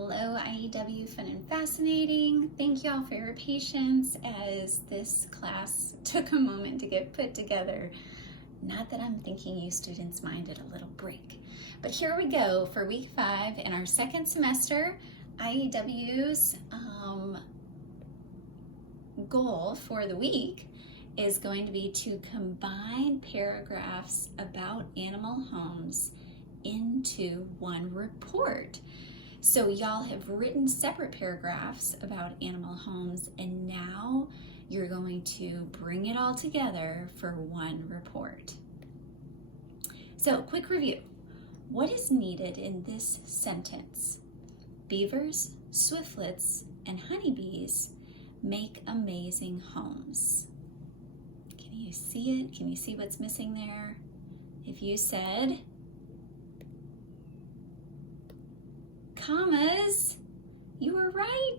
Hello, IEW Fun and Fascinating. Thank y'all for your patience as this class took a moment to get put together. Not that I'm thinking you students minded a little break, but here we go for week 5 in our second semester. IEW's goal for the week is going to be to combine paragraphs about animal homes into one report. So y'all have written separate paragraphs about animal homes, and now you're going to bring it all together for one report. So, quick review. What is needed in this sentence? Beavers, swiftlets, and honeybees make amazing homes. Can you see it? Can you see what's missing there? If you said commas, you were right.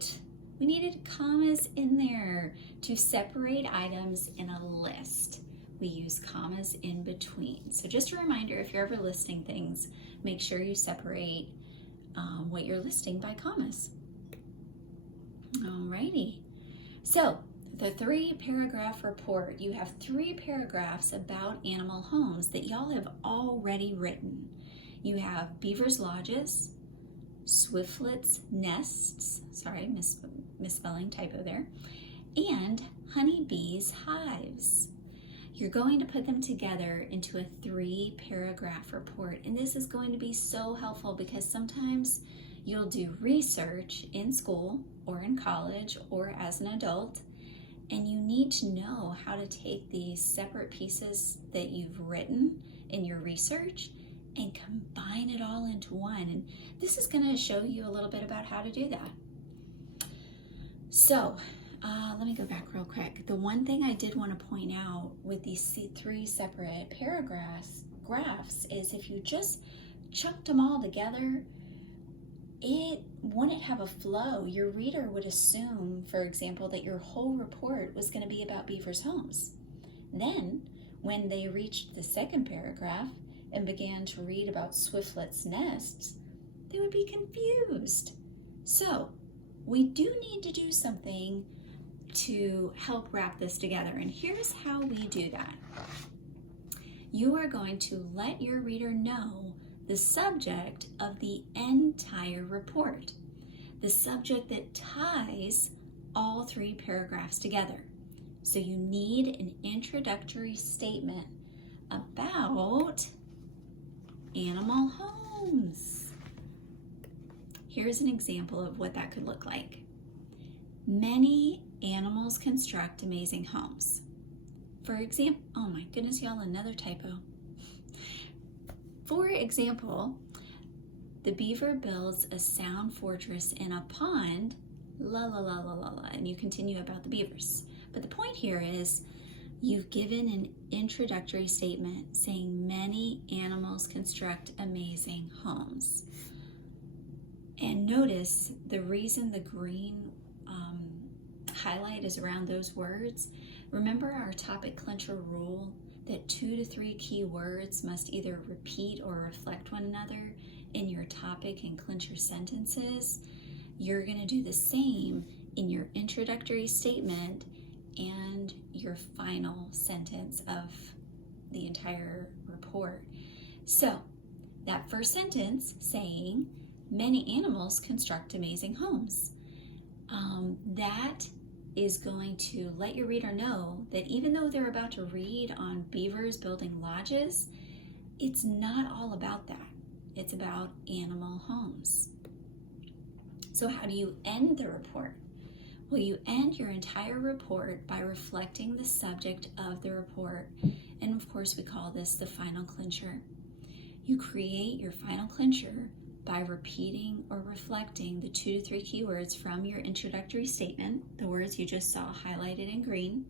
We needed commas in there to separate items in a list. We use commas in between. So just a reminder, if you're ever listing things, make sure you separate what you're listing by commas. Alrighty. So the 3-paragraph report, you have 3 paragraphs about animal homes that y'all have already written. You have beavers' lodges, swiftlets' nests, sorry, misspelling, typo there, and honeybees' hives. You're going to put them together into a 3-paragraph report, and this is going to be so helpful because sometimes you'll do research in school or in college or as an adult, and you need to know how to take these separate pieces that you've written in your research and combine it all into one. And this is going to show you a little bit about how to do that. So let me go back real quick. The one thing I did want to point out with these 3 separate graphs is if you just chucked them all together, it wouldn't have a flow. Your reader would assume, for example, that your whole report was going to be about beavers' homes. Then, when they reached the 2nd paragraph and began to read about swiftlets' nests, they would be confused. So, we do need to do something to help wrap this together, and here's how we do that. You are going to let your reader know the subject of the entire report, the subject that ties all 3 paragraphs together. So you need an introductory statement about animal homes. Here's an example of what that could look like. Many animals construct amazing homes. For example, oh my goodness, y'all, another typo. For example, the beaver builds a sound fortress in a pond, la la la la la la, and you continue about the beavers. But the point here is you've given an introductory statement saying many animals construct amazing homes. And notice the reason the green highlight is around those words. Remember our topic clincher rule that 2 to 3 key words must either repeat or reflect one another in your topic and clincher sentences. You're going to do the same in your introductory statement and your final sentence of the entire report. So that first sentence saying many animals construct amazing homes, that is going to let your reader know that even though they're about to read on beavers building lodges, it's not all about that. It's about animal homes. So how do you end the report? Well, you end your entire report by reflecting the subject of the report, and of course we call this the final clincher. You create your final clincher by repeating or reflecting the 2 to 3 keywords from your introductory statement, the words you just saw highlighted in green.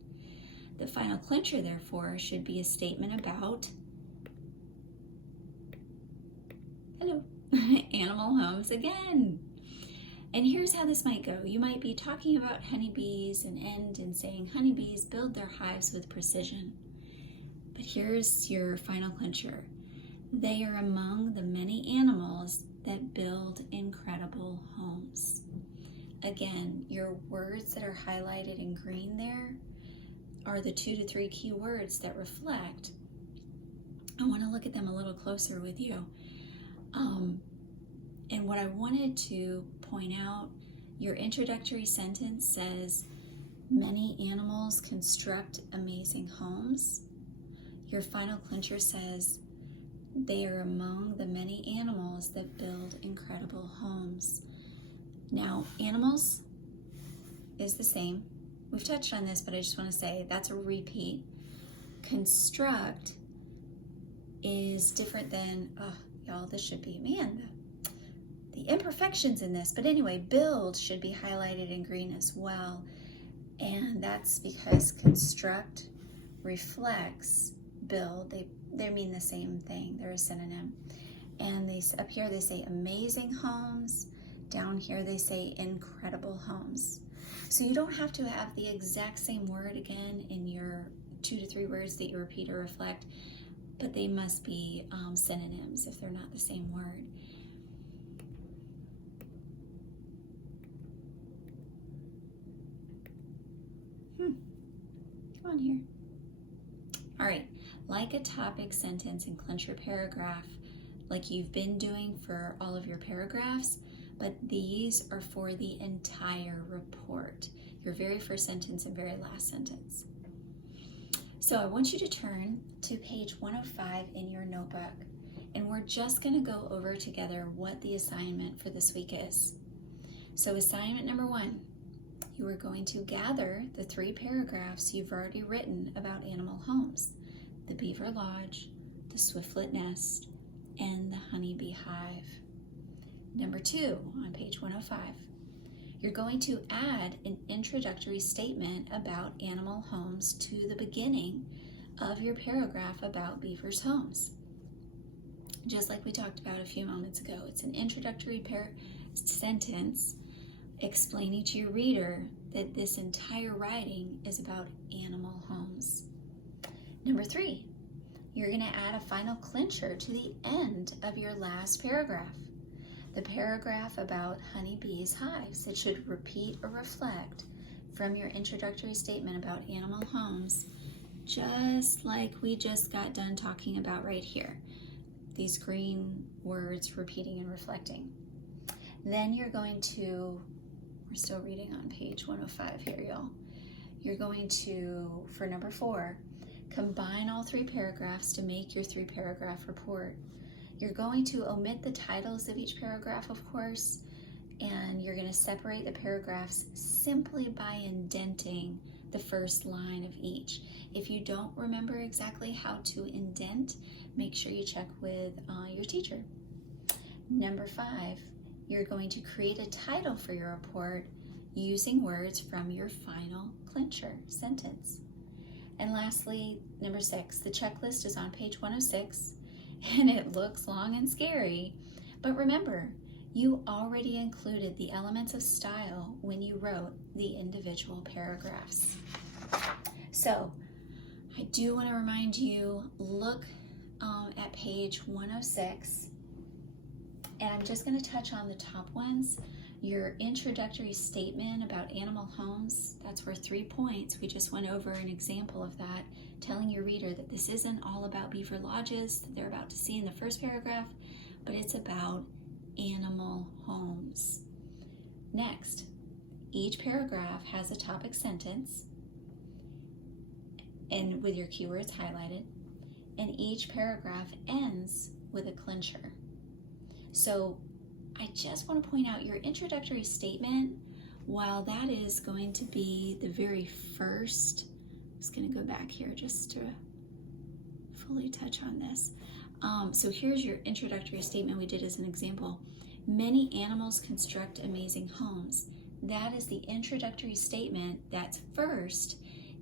The final clincher, therefore, should be a statement about animal homes again. And here's how this might go. You might be talking about honeybees and end in saying honeybees build their hives with precision. But here's your final clincher. They are among the many animals that build incredible homes. again, your words that are highlighted in green there are the 2 to 3 key words that reflect. I want to look at them a little closer with you. And what I wanted to point out, your introductory sentence says, many animals construct amazing homes. Your final clincher says, they are among the many animals that build incredible homes. Now, animals is the same. We've touched on this, but I just want to say that's a repeat. Construct is different than, oh, y'all, this should be, man, the imperfections in this. But anyway, build should be highlighted in green as well. And that's because construct reflects build. They mean the same thing. They're a synonym. And up here they say amazing homes. Down here they say incredible homes. So you don't have to have the exact same word again in your 2 to 3 words that you repeat or reflect, but they must be synonyms if they're not the same word. Come on here. All right, like a topic sentence and clincher paragraph, like you've been doing for all of your paragraphs, but these are for the entire report, your very first sentence and very last sentence. So I want you to turn to page 105 in your notebook, and we're just going to go over together what the assignment for this week is. So assignment number 1, you are going to gather the 3 paragraphs you've already written about animal homes: the beaver lodge, the swiftlet nest, and the honeybee hive. Number 2, on page 105, you're going to add an introductory statement about animal homes to the beginning of your paragraph about beavers' homes. Just like we talked about a few moments ago, it's an introductory sentence explaining to your reader that this entire writing is about animal homes. Number 3, you're going to add a final clincher to the end of your last paragraph. The paragraph about honeybees' hives. It should repeat or reflect from your introductory statement about animal homes, just like we just got done talking about right here. These green words repeating and reflecting. Then you're going to, we're still reading on page 105 here, y'all. You're going to, for number 4, combine all 3 paragraphs to make your 3-paragraph report. You're going to omit the titles of each paragraph, of course, and you're going to separate the paragraphs simply by indenting the first line of each. If you don't remember exactly how to indent, make sure you check with your teacher. Number 5, you're going to create a title for your report using words from your final clincher sentence. And lastly, number 6, the checklist is on page 106, and it looks long and scary, but remember, you already included the elements of style when you wrote the individual paragraphs. So I do want to remind you, look at page 106, and I'm just going to touch on the top ones. Your introductory statement about animal homes, that's worth 3 points. We just went over an example of that, telling your reader that this isn't all about beaver lodges that they're about to see in the first paragraph, but it's about animal homes. Next, each paragraph has a topic sentence and with your keywords highlighted, and each paragraph ends with a clincher. So I just want to point out your introductory statement, while that is going to be the very first, I'm just going to go back here just to fully touch on this. So here's your introductory statement we did as an example. Many animals construct amazing homes. That is the introductory statement that's first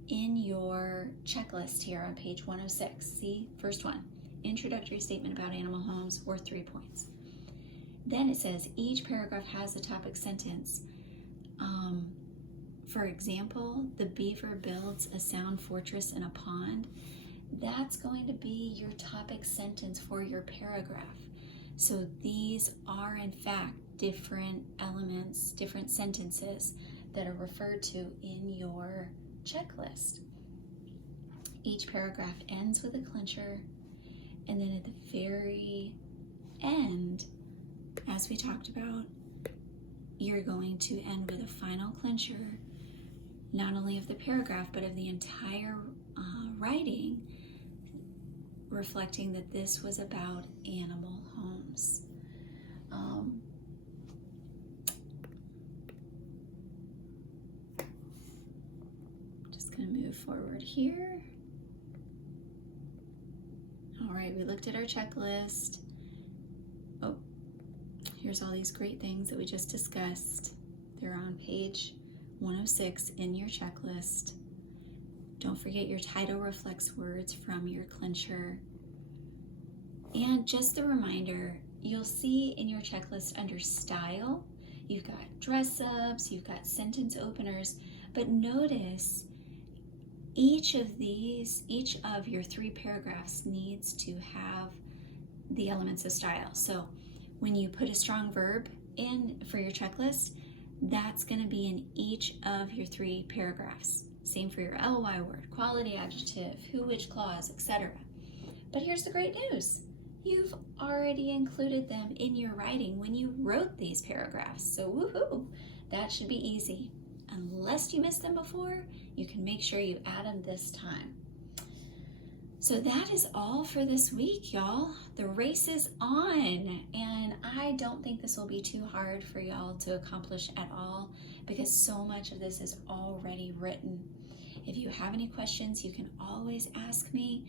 in your checklist here on page 106. See, first one, introductory statement about animal homes, worth 3 points. Then it says each paragraph has a topic sentence. For example, the beaver builds a sound fortress in a pond. That's going to be your topic sentence for your paragraph. So these are in fact different elements, different sentences that are referred to in your checklist. Each paragraph ends with a clincher, and then at the very end, as we talked about, you're going to end with a final clincher, not only of the paragraph, but of the entire writing, reflecting that this was about animal homes. Just going to move forward here. All right, we looked at our checklist. Oh, here's all these great things that we just discussed. They're on page 106 in your checklist. Don't forget your title reflects words from your clincher. And just the reminder, you'll see in your checklist under style, you've got dress ups, you've got sentence openers, but notice each of your 3 paragraphs needs to have the elements of style. So when you put a strong verb in for your checklist, that's going to be in each of your 3 paragraphs. Same for your ly word, quality adjective, who, which clause, etc. But here's the great news. You've already included them in your writing when you wrote these paragraphs. So woohoo, that should be easy. Unless you missed them before, you can make sure you add them this time. So that is all for this week, y'all. The race is on, and I don't think this will be too hard for y'all to accomplish at all because so much of this is already written. If you have any questions, you can always ask me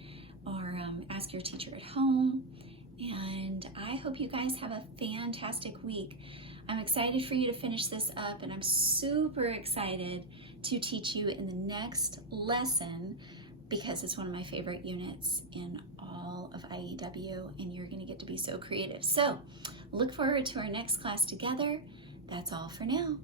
or ask your teacher at home. And I hope you guys have a fantastic week. I'm excited for you to finish this up, and I'm super excited to teach you in the next lesson because it's one of my favorite units in all of IEW, and you're going to get to be so creative. So look forward to our next class together. That's all for now.